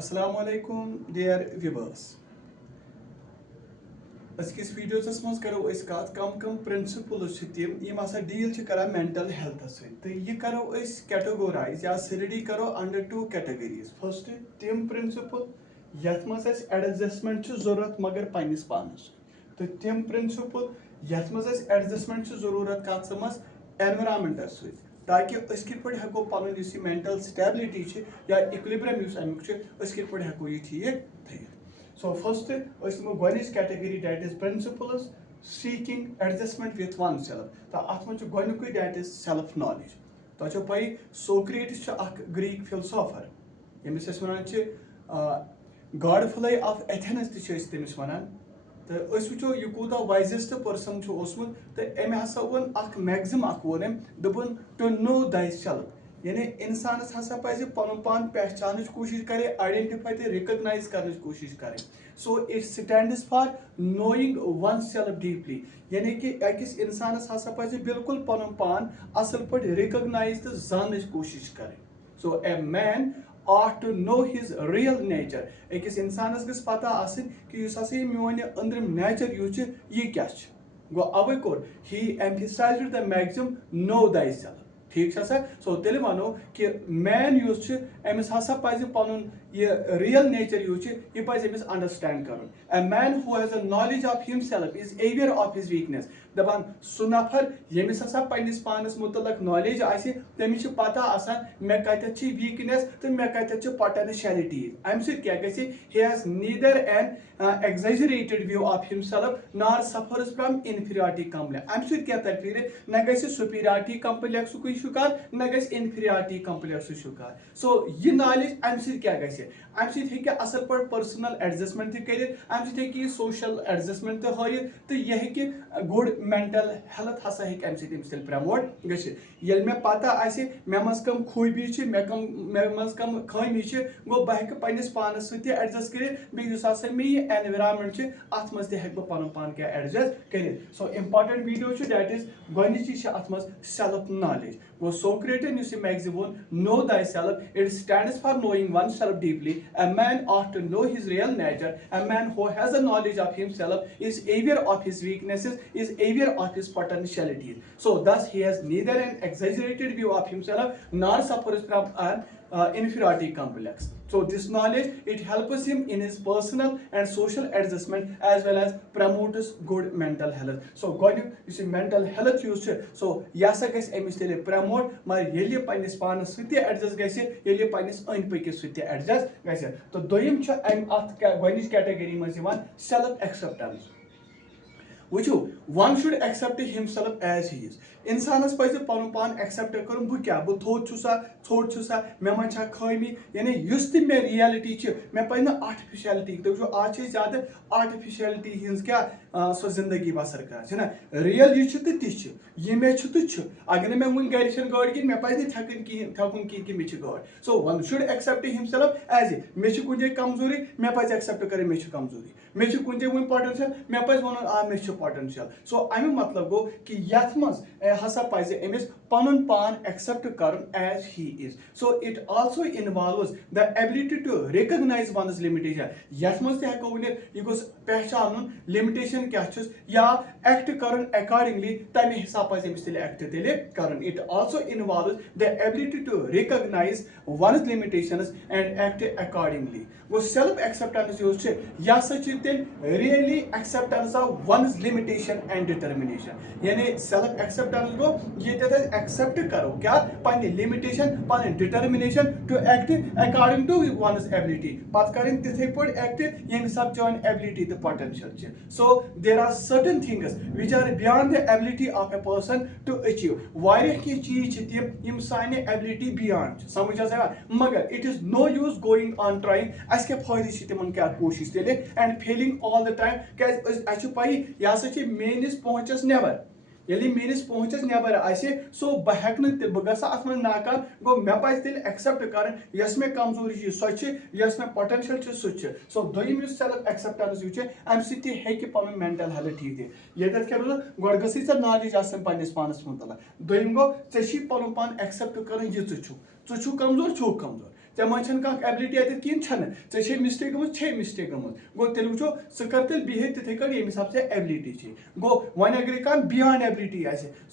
Assalamualaikum dear viewers. Azkis videos मज करो अस कत कम प्रिंसिपल्स तम यम हसा डील कर मेंटल हेल्थ सत तो यह करो अस कैटेगोराइज या स्टडी करो अंडर टू कैटेगरीज फर्स्ट तम प्रिंसिपल यथ मज एडजस्टमेंट जरूरत मगर पन्निस पानस तो तम प्रिंसिपल यथ मज एडजस्टमेंट जरूरत कत मज एनवायरमेंटस सत ताकि अस कित पे हेको पन मेंटल स्टेबिलिटी या इक्विलिब्रियम अमुक अस कित पे हेको यह ठीक थी So first गोनिच category that is principles seeking adjustment with one self तो अत मज गोनुक दैट इज सेल्फ नॉलेज तो पई सोक्रेटिस ग्रीक फिलोसोफर यमिस वन गॉड फ्लाई ऑफ एथेंस तमिस वन तो वो यह कूत वाइजेस्ट पर्सन ओसमुत तो अमे हसा वन मैगजिम वोन दोपन टू नो दाई सेल्फ यानी इंसान हसा पज पन पान पहचान कोशिश करे आइडेंटिफाई तो रिकग्नाइज कर कोशिश करे so it stands for knowing one self deeply यानी कि अकिस इंसान हसा पज बिल्कुल पन पान असल पे रिकग्नाइज तो जान कोशिश करे so a man ought to know his real nature अकिस इंसान गस पता आसन कि युस हसा मोन अंदरम नेचर यह क्या go away core he emphasized the maxim know thyself ठीक सो तेल वनो कि मैन अमिस हसा पज पन यह रियल नेचर यह पज अमिस अंडरस्टैंड कर a man who has a knowledge of himself is aware of his weakness दपान सह नफर यमिस हसा पन्निस पानस मुतलक नॉलेज आसि तमिस पता आसान मे कत वीकनेस तो मे कत पोटेंशियलिटीज अम क्या गि he has neither an exaggerated view of himself nor suffers from inferiority complex um क्या तकदीर न गि superiority complex शिकार न गि inferiority complex शिकार सो यह नॉलेज अम क्या गि अम असल पे पर्सनल एडजस्टमेंट कर अम सोशल एडजस्टमेंट तो हयित तो यह गुड मेंटल हेल्थ हसा अम प्रमोट गल मे पता आसि मे मज कम खूबी मे मज कम खामी गो बह पन्निस पानस सत एडजस्ट कर बेस हसा मे एनवायरमेंट अत मज तक पन पान क्या एडजस्ट कर so important video that is गोनिच अत मज सेल्फ नॉलेज गो सोक्रेटन मैगजिम वोन know thy self it stands for knowing one self deeply a man ought to know his real nature a man who has a knowledge of himself is aware of his weaknesses is aware of his potentialities so thus he has neither an exaggerated view of himself nor suffers from an inferiority complex so this knowledge it helps him in his personal and social adjustment as well as promotes good mental health so god you mental health so yasa gais emis tele promote mar yeli panis panas suti adjust gais yeli panis ain pakis suti adjust gais to doyim cha am at gonish category maz ivan self acceptance वो one should accept himself as he is इंसानस पज पन पान accept कर बह क्या बह thought मे मन खामी यानी मे रियलिटी मे पे ना आर्टिफिशियलिटी तो आज ज्यादा आर्टिफिशियलिटी हिंस क्या सो जिंदगी बसर कर रियल यह ती मे तो अगर मे वन गर गाड़ कि मे पे थकुन कि मे गाड़ so one should accept himself as ए मे कुछ कमजोरी मे पे एक्सेप्ट कर मे कमजोरी मे कुछ वन पोटेंशियल मे पे वन आ मे पोटेंशियल सो अमिक मतलब गो कि यथ मज हसा पज अमिस पन पान एक्सेप्ट कर as he is so it also involves the ability to recognise one's limitation यथ मज हेको वन यह गोस पहचान लिमिटेशन क्या या एक्ट कर अकॉर्डिंगली तमे हिसाब पज अमिस तेल एक्ट तेल कर it also involves the ability to recognise one's limitations and act accordingly वो सेल्फ एक्सेप्टेंस यह हसा तेल really acceptance of one's limitation and determination यानी सेल्फ एक्सेप्टेंस गो ये एक्सेप्ट करो क्या पन्ने लिमिटेशन पन determination to act according to one's ability पत करें तिथे पट एक्ट यम हिसाब चन एबिलिटी तो potential so there are certain things which are beyond the ability of a person to achieve वारिया की चीज तिम यम साने एबिलिटी बियॉन्ड समझ आया मगर it is no use going on trying अस के फायदे तिमन क्या कोशिश तेले and failing all the time क्या अस पई यह हसा मेनिस पहुंचस नेबर यदि मेनिस पहुंचस नेबर आसे सो बह बह गसा अत मन नाकाम गो मे पज तेल एक्सेप्ट कर यस मे कमजोरी so yes may potential so दोयम सेल्फ एक्सेप्टेंस अम सक पन मेंटल हेल्थ ठीक दी ये क्या गो गई नॉलेज पन्निस पानस मुतल दोयम गो ऐ पन पान एक्सेप्ट कर यह कमजोर कमजोर मन एबिलिटी अत कहें चे मिस्टेक गई मिस्टेक गो तेल वो सह कर तेल बिहेव तिथे कट ये हिसाब से एबिलिटी गो वन अगर कह बियॉन्ड एबिलिटी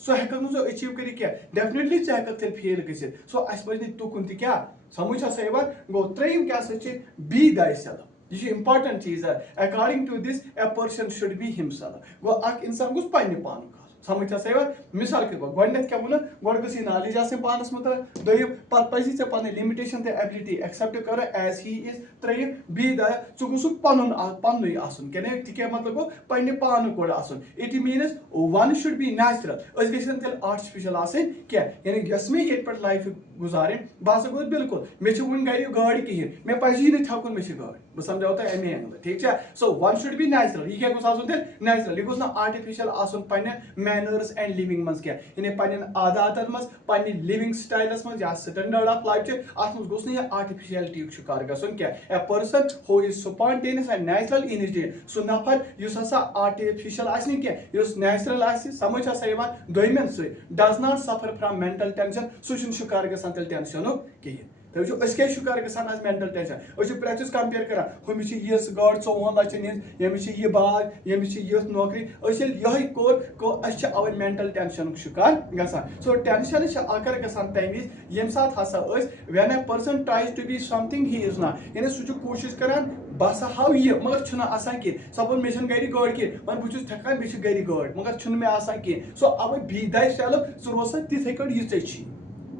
सह हेक अचीव कर डेफिनेटली हेक तेल फेल गो सो अस पे तुकुन क्या समझ गो त्रेम क्या बी दाई सेल्फ यह इंपॉर्टेंट चीज है according to this a person should be himself गो इंसान गोस पन्ने पान समझ मिसाल के गोडनेथ क्या वो गोड गई नॉलेज पानस मुतल दोम पे पे लिमिटेशन तो एबिलिटी एक्सेप्ट कर एज ही इज त्रेम बी दा चु गो पन पन्न क्या मतलब गो पे पान गोड it मीनस one should be natural तेल आर्टिफिशियल क्या यानी मे ये पे लाइफ गुजारें बह गो बिल्कुल मे वन गर गाड़ कहें मे पजी ना थकुन मे गाड़ बह समझाओ तुम अमे एंगल ठीक है सो वन शुड बी नेचुरल यह क्या गोस नेचुरल यह गोस आर्टिफिशियल पे मैनर्स एंड लिविंग मज क्या यानी पन्न आदातन मज पन्ने लिविंग स्टाइलस मज या स्टैंडर्ड ऑफ लाइफ अत मज गोस यह आर्टिफिशियलिटी शिकार गसन क्या a person who is spontaneous and natural in his day सो नफर युस हसा आर्टिफिशियल आसि क्या युस नेचुरल आसि समझ हसा यवान दोयमेन से does not suffer from mental tension सो छुन शिकार गसन तेल टेंशनो कहीं तो क्या शिकार गसान मेंटल टेंशन प्रेस कंपेयर कर हमिस ये गाड़ 54 लक्षन यमिस यह बाग यमिस यह नौकरी यह कोर अवे मेंटल टेंशन शिकार गसान सो टेंशन अकर गसान तम विज ये सात हसा when a person tries to be something he is not यानी सह कोशिश करान बह सा हाव यह मगर आसान कह सपोज मे गर गाड़ कह वन बहुत थकान मे गर गाड़ मगर मे आसान कह so away B thy self सह रोज तिथे कट यह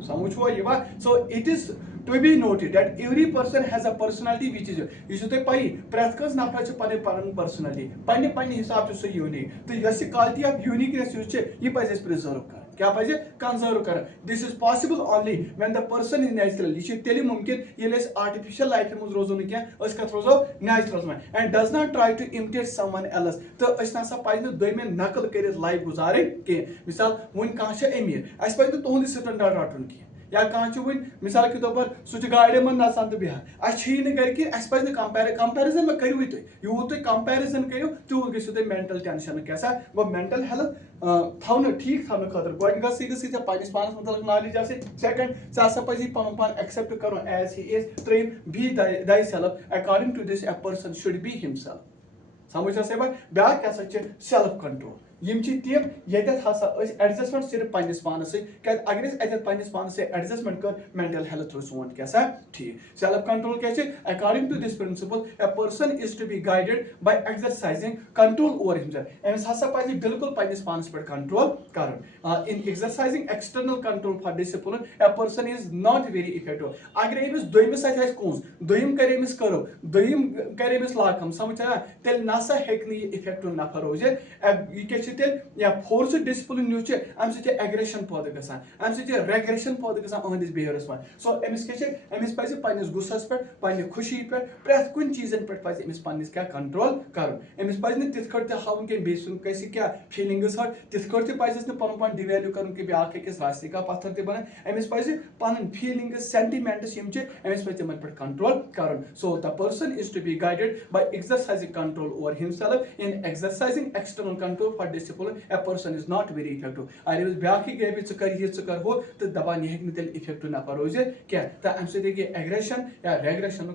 समझ वो so it is to be noted that every person has a personality which is यह तुम पी प्रत कस नफर पन पर्सनलिटी पे हिसाब से यूनिक तो यह क्वालिटी ऑफ यूनिकनेस यह पे प्रिजर्व कर क्या पे कंजर्व कर this is possible only when the person is natural यह तेल मुमकिन ये आर्टिफिशियल लाइफ मज रोजो क्या कत रोजो नेचुरल में and does not try to imitate someone else तो ना पे दोमे नकल कर लाइफ गुजारें कह मिसाल वन कह अमीर अस पे तुंद स्टैंडर्ड रटन कह या कह वन मिसाल के तौर पर सह गाड़े मन नसान तो बिहार अह गर कह पे कंपेरिजन में करू तुम यूत तुम कंपेरिजन करो तूत गो तुम मेंटल टेंशन क्या गो मेंटल हेल्थ थवन ठीक थवन खतर गोड गई पन्नस पानस मतलब नॉलेज सेकंड सा पे पन पान एक्सेप्ट कर एज ही इज त्रेम be thy self according to this a person should be himself समझ ब्या क्या सेल्फ कंट्रोल यम तम ये हसा एडजस्टमेंट सिर्फ पन्नस पानस अगर अत पन्नस पानस एडजस्टमेंट कर मेंटल हेल्थ रो सोन क्या ठीक सेल्फ कंट्रोल क्या according to this principle a person is to be guided by exercising control over himself अमिस हसा पे बिल्कुल पन्नस पानस पे कंट्रोल कर in exercising external control for discipline a person is not very effective अगर अमिस दोयमिस कूस दोयम कर करो दोयम कर लाकम समझ तेल नसा हे इफेक्टिव नफर रोज यह क्या तेल या फोर्स डिसिप्लिन न्यूज अम एग्रेशन पैदा गसान अम रेग्रेशन पैदा गसान अहंदिस बिहेवियरस में सो अमिस पे पन्नस गुस्सस पे पन्ने खुशी पे प्रत कुन चीजन पे अमिस पन्नस क्या कंट्रोल कर अमिस पे तिथ कट हावन कह बेस क्या फीलिंग्स हट तिथ कट पे पन पान डिवैल्यू कर ब्यास रास्ते का पत्थर त बना अमिस पे पन फीलिंग्स सेंटिमेंट्स अमिस पे तिमन पे कंट्रोल कर so the person is to be guided by exercising control over himself in exercising external control for discipline a person is not very effective अगर ब्याक गर हो तो दपान यह तेल इफेक्टिव नफर रोज क्या तो अम सो एग्रेशन या रेग्रेशन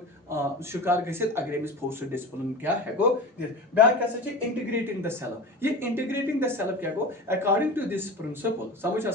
शिकार गसित अगर अमिस फोर्स डिसिप्लिन क्या हेको ब्या क्या इंटीग्रेटिंग द सेल्फ ये इंटीग्रेटिंग द सेल्फ क्या गो अकॉर्डिंग टू दिस प्रिंसिपल समझ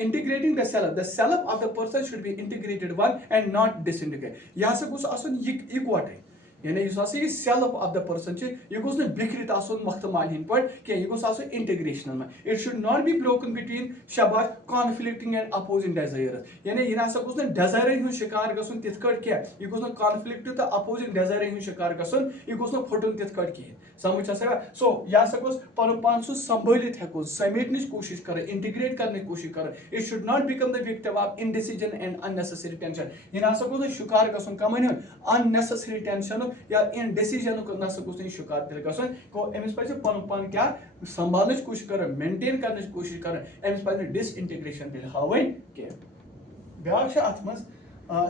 integrating the self of the person should be integrated one and not disintegrate यह गोस इकवटे यानी यह सेल्फ ऑफ द पर्सन यह गोस बिखरित मख्तमाल हिंद पे क्या यह गोस इंटीग्रेशन में it should not be broken between शबाज कॉन्फ्लिक्टिंग एंड अपोजिंग डिजायर यानी यह ना गोस डिजायर हूँ शिकार गसन तिथ कट क्या यह गोस कॉन्फ्लिक्ट तो अपोजिंग डिजायर हूँ शिकार गसन यह गोस फुटन तिथ कट कहें समझ सो यह गोस पन पान सह संभालित हेको समेटन कोशिश कर इंटीग्रेट करने कोशिश कर it should not become the victim of indecision and unnecessary tension यह ना गोस शिकार गसन कमन अननेसेसरी टेंशन या इन डिसीजन नसा गोस शिकार तेल गसन को अमिस पे पन पान क्या संभाल कोशिश कर मेंटेन करने कोशिश कर अमिस पे डिसइंटीग्रेशन तेल हावन कह ब्या अत मज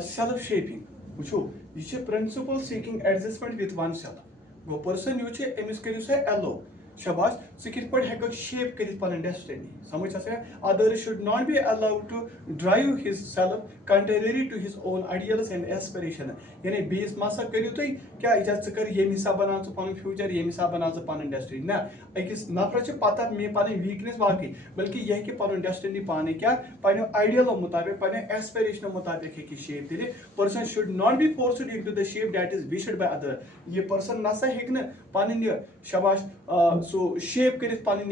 सेल्फ शेपिंग वो यह principle seeking adjustment with one self गो पर्सन यू अमिस करू सा एलो शाबाश स कित पड़ हेक शेप कर पन डेस्टिनी समझ others should not be allowed to drive his self contrary to his own ideals and aspiration यानी बेस मसा करियो तुम क्या इजाजत कर ये हिसाब बना पन फ्यूचर ये हिसाब बना पन डेस्टिनी ना अकिस नफर पता मे पन वीकनेस बाकी बल्कि यह कि पन डेस्टिनी पाने क्या पनो आइडियल मुताबिक पनो एस्पिरेशन मुताबिक हे शेप दिल person should not be forced into the shape that is wished by other ये पर्सन नसा हेक न पन शाबाश सो शेप कर पन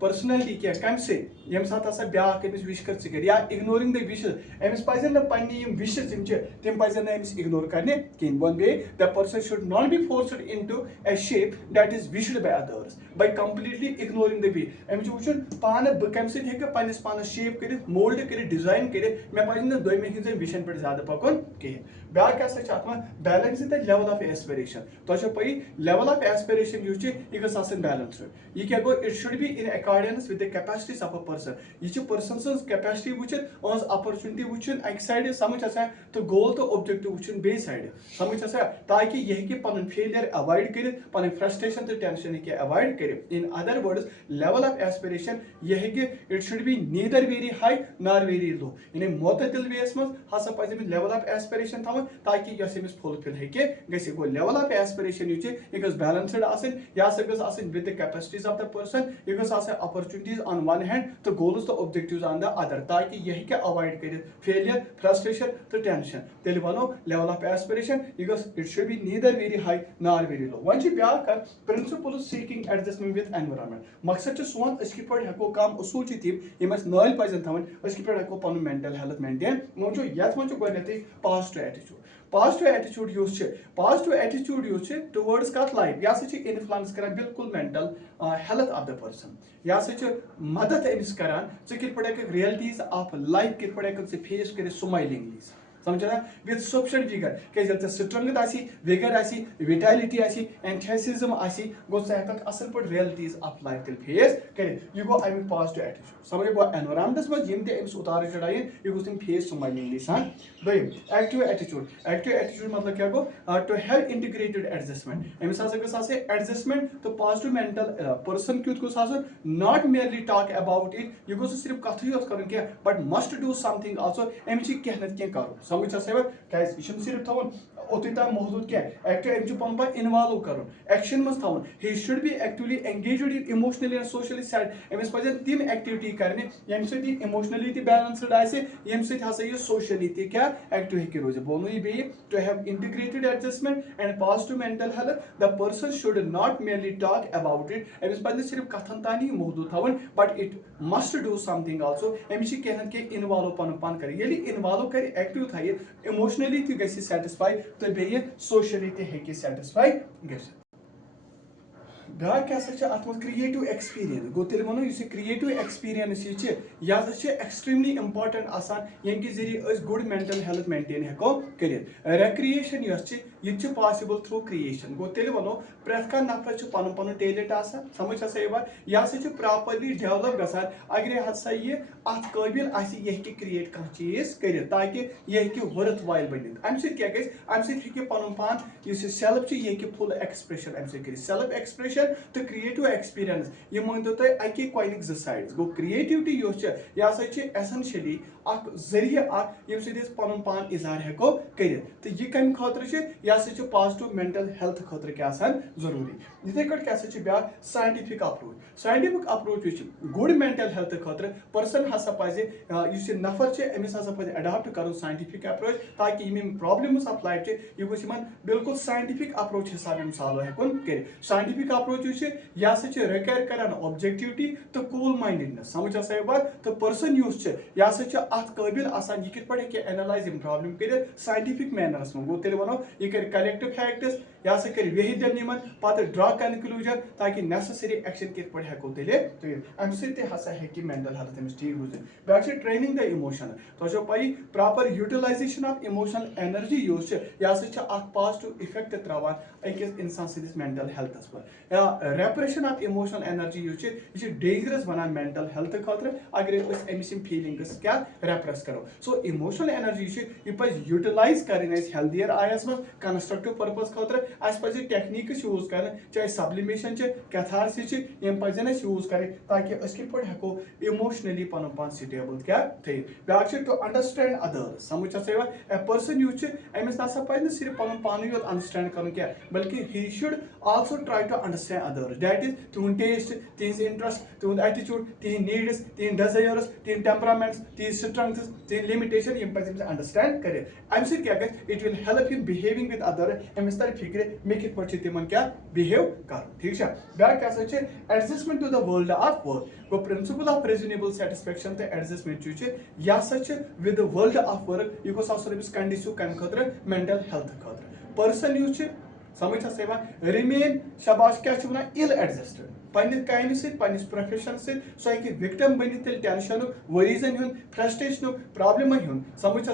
पर्सनैलिटी क्या कम से यम साथ ब्याक अमिस विश कर कर या इग्नोरिंग द विशेस अमिस पजन ना पन्ने यम विशेस तम पजन ना अमिस इग्नोर करने कहीं one way the person should not be forced into a shape that is wished by others by completely ignoring the way अमिस वुचन पान ब कम से हेक पन्निस पानस शेप कर मोल्ड कर डिजाइन कर मे पजन ना दोइमे हिंज विशन पे ज्यादा पकन कहीं ब्याक क्या अत balance the level of aspiration तो पई लेवल ऑफ एस्पिरेशन यह गस बैलेंस यह क्या go it should be in accordance with the capacities of a person ये पर्सन सज कैपेसिटी वुचन अहज अपॉर्चुनिटी वुचन अक साइड समझ तो गोल तो ऑब्जेक्टिव वुचन बे साइड समझ ताकि यह कि पन फेलियर अवॉइड कर पन फ्रस्ट्रेशन तो टेंशन हे अवॉइड कर in other words level of aspiration यह कि it should be neither very high nor very low यानी मोतदिल वेस मज हसा पज लेवल ऑफ एस्पिरेशन थवन ताकि यह फुलफिल हे गो लेवल ऑफ एस्पिरेशन यह गस बैलेंस्ड आसन यह गस with the capacities of the person यह गस opportunities on one hand तो goals तो objectives on the other ताकि यह क्या avoid कर failure frustration तो tension तेल वनो level of aspiration because it should be neither very high nor very low one ब्या कर principles seeking adjustment with environment मकसद सोन अस किप हेको कम उसूल तम यम नाल पजन थवन अस किप हेको पन मेंटल हेल्थ मेंटेन वो यथ मन गोते positive attitude positive attitude towards कत लाइफ यह इन्फ्लुएंस कर बिल्कुल mental health of the person यह मदद अमिस कर कित रियलिटीज ऑफ लाइफ कित फेस कर स्माइलिंगली समझा विथ सफिशिएंट विगर क्या स्ट्रेंथ विगर विटैलिटी एंथसिज्म गो असल पे रियलिटीज ऑफ लाइफ तेल फेस कर यह गो अमिक पॉजिटिव एटीट्यूड समझ गो एनवायरमेंट्स मज यम उतार चढ़ाई यह गो फेस स्माइलिंगली सान दोम एक्टिव एटीट्यूड मतलब क्या गो टू हैव इंटीग्रेटेड एडजस्टमेंट अमिस गस एडजस्टमेंट तो पॉजिटिव मेंटल पर्सन क्यूत गोस not merely talk about it यह गो सिर्फ कथु कर but must do something also अमिस कह ना कह करो समझ क्या सिर्फ थवन ओतुन तम महदूद क्या एक्टिव पन पान इन्वॉल्व कर एक्शन मज थवन he should be actively engaged in emotionally and socially सेट अमिस पजन तिम एक्टिविटी करने यम सत इमोशनली ति बैलेंस्ड आसे यम सत हसा यह सोशली ति क्या एक्टिव हेकि रोज बोनो यह बे to have integrated adjustment and positive mental health the person should not merely talk about it अमिस पजन सिर्फ कथन तानी महदूद थवन but it must do something also अमिस कह इन्वॉल्व पन पान कर ये इन्वॉल्व कर एक्टिव थ इमोशनली ति गसि सेटिस्फाई तो बे सोशली ति हेकि सेटिस्फाई गसित ब्या क्या अत क्रिएटिव एक्सपीरियंस गो तेल वो क्रिएटिव एक्सपीरियंस यह एक्सट्रीमली इंपॉर्टेंट आसान यम कि जरिए गुड मेंटल हेल्थ मेंटेन हेको कर रेक्रिएशन यह पॉसिबल थ्रू क्रिएशन गो तेल वो प्रेथ कह नफर पन पन टैलेंट समझ ये बात यह प्रॉपरली डेवलप गसान अगर हसा यह अत काबिल यह क्रिएट कह चीज कर ताकि यह वर्थ वाइल बन अमे सह पन पान सेल्फ यह फुल एक्सप्रेशन अमे सेल्फ एक्सप्रेशन तो क्रिएटिव एक्सपीरियंस यह मानो तुम अके कॉइनक जो साइड्स गो क्रिएटिविटी यह एसेंशियली जरिए यम सत पन पान इजहार हेको कर तो यह कम खतर यह पॉजिटिव मेंटल हेल्थ खतर क्या जरूरी इथे कट क्या ब्या scientific approach good mental health खतर पर्सन हसा पज नफर अमिस हसा पज अडॉप्ट कर साइंटिफिक अप्रोच ताकि यम प्रॉब्लम्स ऑफ लाइफ यह गोस बिल्कुल साइंटिफिक अप्रोच हिसाब सॉल्व हेकन कर साइंटिफिक अप्रोच यह रिक्वायर कर ऑब्जेक्टिविटी तो कूल माइंडेडनेस समझ यह बात तो पर्सन यह अत काबिल आसान यह कित एनालाइज प्रॉब्लम कर साइंटिफिक मैनरस में गो तेल वो यह कर कलेक्टिव फैक्ट्स यह कर वेहिदन निमन पत ड्रा कंक्लूजन ताकि नेसेसरी एक्शन कित हेको तेल अमे ससा हे मेंटल हेल्थ अमिस ठीक रोजन ब्या ट्रेनिंग द इमोशन तो पई proper utilisation of emotional energy यह पॉजिटिव इफेक्ट त्रावान अकिस इंसान सदिस मेंटल हेल्थस पर या रेप्रेशन ऑफ इमोशनल एनर्जी यह डेंजरस बनान मेंटल हेल्थ खतर अगर अमिस फीलिंग्स क्या रेप्रेस करो सो इमोशनल एनर्जी यह पज यूटिलाइज कर हेल्दियर आयस मज कंस्ट्रक्टिव पर्पस खतर पे टेक्निक्स यूज कर चाहे सब्लिमेशन कैथारसिस पजन यूज कर ताकि पे हेको इमोशनली पन पान स्टेबल क्या ब्या टू अंडरस्टैंड अदर्स समझ ए पर्सन अमिस ना पे सिर्फ पन पान योत अंडरस्टैंड कर क्या बल्कि he should also try to understand others that is तुम टेस्ट तिज इंटरेस्ट तुम एटीट्यूड तिज नीड्स तिज डिजायर्स तिज टेम्परामेंट्स तिज स्ट्रेंथ्स तिज लिमिटेशन अंडरस्टैंड कर अम क्या it will help him behaving with other अमिस तर फिक्र मे कित पे तिमन क्या बिहेव कर ठीक है ब्या adjustment to the world of work गो प्रिंसिपल ऑफ रिजनेबल सेटिस्फेक्शन तो एडजस्टमेंट यह with the world of work यह गोस कंडीसिव कम खतर मेंटल हेल्थ खतर पर्सन समझ रिमेन शबाश क्या इल एडजस्टेड पन्निस कामि सन्निस प्रोफेशन सह विक्टिम बन टेंशन वरीजन हूं फ्रस्ट्रेशन प्रॉब्लम हूं समझ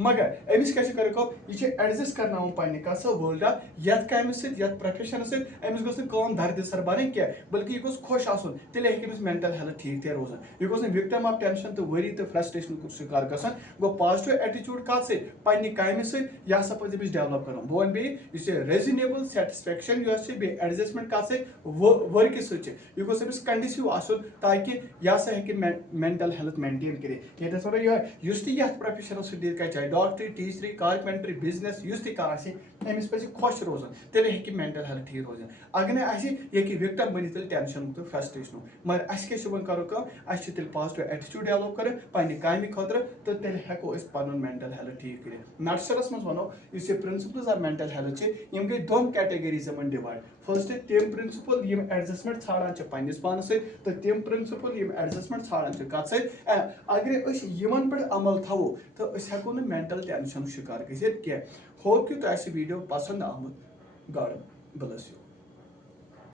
मगर अमिस क्या यह एडजस्ट कर पे कस वर्ल्ड ये काम प्रोफेशन अमिस गोम दर्द सर बन क्या बल्कि यह गोस खुश आसन तेल हेमिस मेंटल हेल्थ ठीक थे रोजान यह गोस विक्टिम ऑफ टेंशन तो वरी तो फ्रस्ट्रेशन शिकार गसान गो पॉजिटिव एटीट्यूड कत पे काम यह पे डेवलप कर बह वन रेजनेबल सेटिस्फेक्शन एडजस्टमेंट कत वर्क यह गोस कंडीसिव ताकि यह हे मेंटल हेल्थ मेंटेन कर ये प्रोफेशन डील कर चाहे डॉक्टरी टीचरी कारपेंट्री बिजनेस अमिस पे खुश रोजान तेल हे मेंटल हेल्थ ठीक रोजान अगर ये विक्टिम बन टेंशन तो फ्रस्ट्रेशन मगर क्या करो तेल पॉजिटिव एटीट्यूड डेवलप कर पे काम खतर तो तेल हेको पन मेंटल हेल्थ ठीक कर नटसरस मज वनो प्रिंसिपल्स ऑफ मेंटल हेल्थ गई दोन कैटेगरीज डिवाइड फर्स्ट तम प्रिंसिपल एडजस्टमेंट छाड़ान पन्निस पान तो तम प्रिंसिपल एडजस्टमेंट छाड़ान कत अगर पे अमल थवो तो हेको मेंटल टेंशन शिकार गि होप कि तुम वीडियो पसंद आमुत गॉड ब्लेस यू।